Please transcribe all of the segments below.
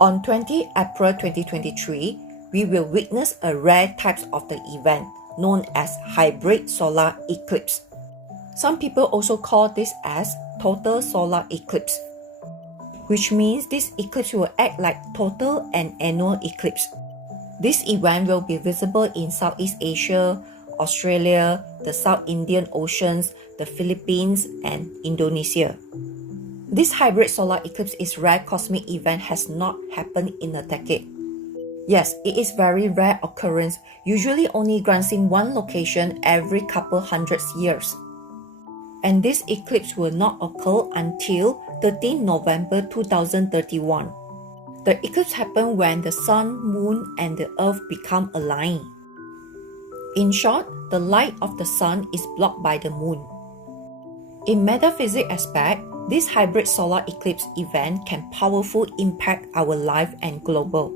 On 20 April 2023, we will witness a rare type of the event known as hybrid solar eclipse. Some people also call this as total solar eclipse, which means this eclipse will act like total and annual eclipse. This event will be visible in Southeast Asia, Australia, the South Indian Oceans, the Philippines, and Indonesia. This hybrid solar eclipse is rare cosmic event has not happened in a decade. Yes, it is very rare occurrence, usually only granting one location every couple hundred years. And this eclipse will not occur until 13 November 2031. The eclipse happens when the sun, moon, and the earth become aligned. In short, the light of the sun is blocked by the moon. In metaphysics aspect, this hybrid solar eclipse event can powerfully impact our life and global.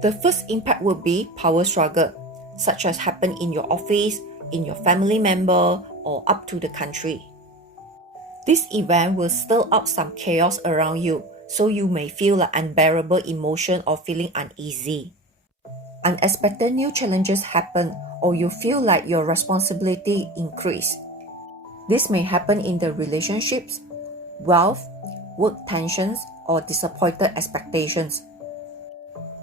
The first impact will be power struggle, such as happen in your office, in your family member, or up to the country. This event will stir up some chaos around you, so you may feel like unbearable emotion or feeling uneasy. Unexpected new challenges happen, or you feel like your responsibility increase. This may happen in the relationships, wealth, work tensions, or disappointed expectations.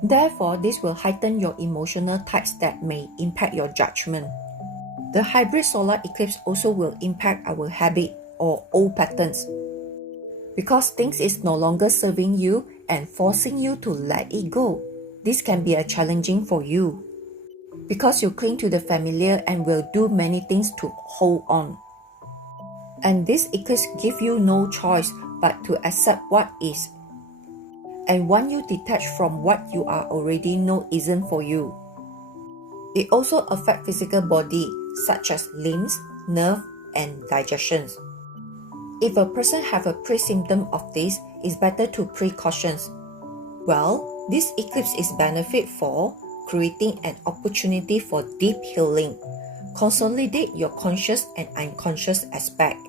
Therefore, this will heighten your emotional types that may impact your judgment. The hybrid solar eclipse also will impact our habit or old patterns. Because things is no longer serving you and forcing you to let it go. This can be a challenging for you. Because you cling to the familiar and will do many things to hold on. And this eclipse gives you no choice but to accept what is. And when you detach from what you are already know isn't for you. It also affects physical body such as limbs, nerve, and digestions. If a person have a pre-symptom of this, it's better to precautions. Well, this eclipse is benefit for creating an opportunity for deep healing, consolidate your conscious and unconscious aspect,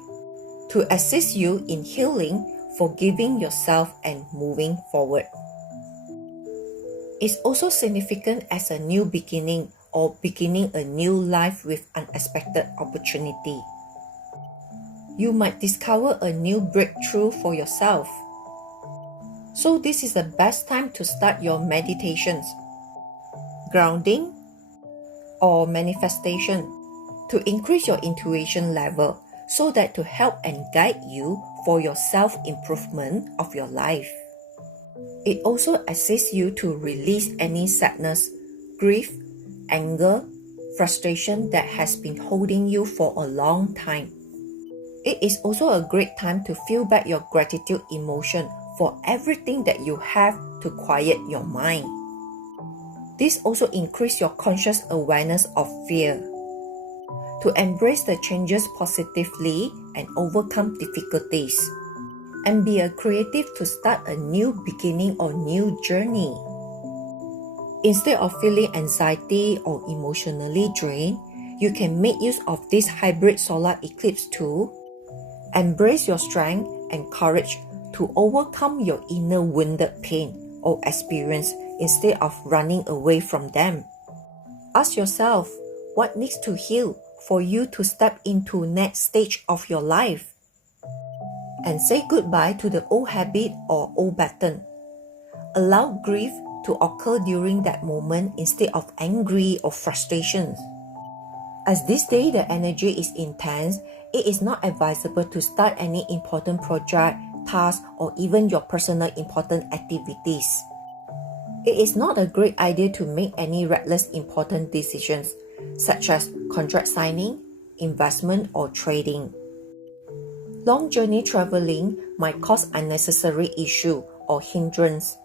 to assist you in healing, forgiving yourself and moving forward. It's also significant as a new beginning or beginning a new life with unexpected opportunity. You might discover a new breakthrough for yourself. So this is the best time to start your meditations, grounding, or manifestation to increase your intuition level so that to help and guide you for your self-improvement of your life. It also assists you to release any sadness, grief, anger, frustration that has been holding you for a long time. It is also a great time to feel back your gratitude emotion for everything that you have to quiet your mind. This also increases your conscious awareness of fear. To embrace the changes positively and overcome difficulties. And be a creative to start a new beginning or new journey. Instead of feeling anxiety or emotionally drained, you can make use of this hybrid solar eclipse to embrace your strength and courage to overcome your inner wounded pain or experience instead of running away from them. Ask yourself what needs to heal for you to step into next stage of your life. And say goodbye to the old habit or old pattern. Allow grief to occur during that moment instead of angry or frustrations. As this day the energy is intense, it is not advisable to start any important project, task, or even your personal important activities. It is not a great idea to make any reckless important decisions, such as contract signing, investment, or trading. Long journey traveling might cause unnecessary issue or hindrance.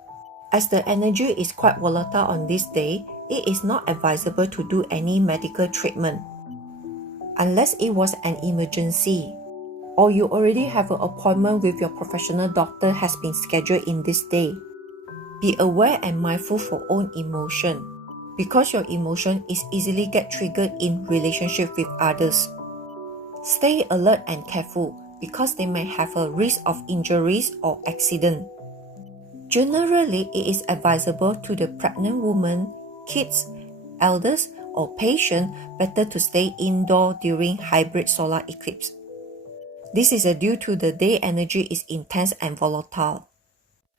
As the energy is quite volatile on this day, it is not advisable to do any medical treatment. Unless it was an emergency, or you already have an appointment with your professional doctor has been scheduled in this day. Be aware and mindful for own emotion, because your emotion is easily get triggered in relationship with others. Stay alert and careful because they may have a risk of injuries or accident. Generally, it is advisable to the pregnant woman, kids, elders, or patient better to stay indoor during hybrid solar eclipse. This is due to the day energy is intense and volatile.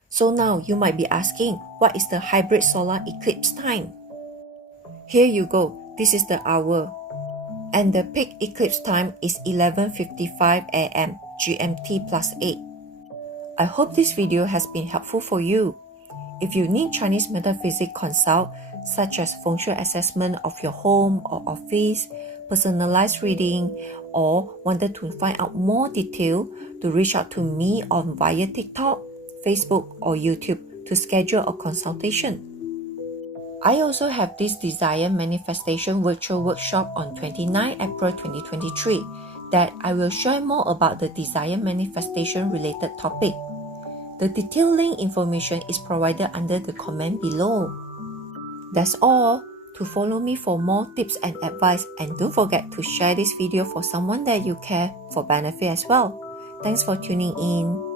So now you might be asking, what is the hybrid solar eclipse time? Here you go, this is the hour. And the peak eclipse time is 11:55 AM GMT plus 8. I hope this video has been helpful for you. If you need Chinese metaphysics consult, such as feng shui assessment of your home or office, personalized reading, or wanted to find out more detail, to reach out to me on via TikTok, Facebook, or YouTube to schedule a consultation. I also have this Desire Manifestation virtual workshop on 29 April 2023 that I will share more about the desire manifestation related topic. The detailed link information is provided under the comment below. That's all. To follow me for more tips and advice, and don't forget to share this video for someone that you care for benefit as well. Thanks for tuning in.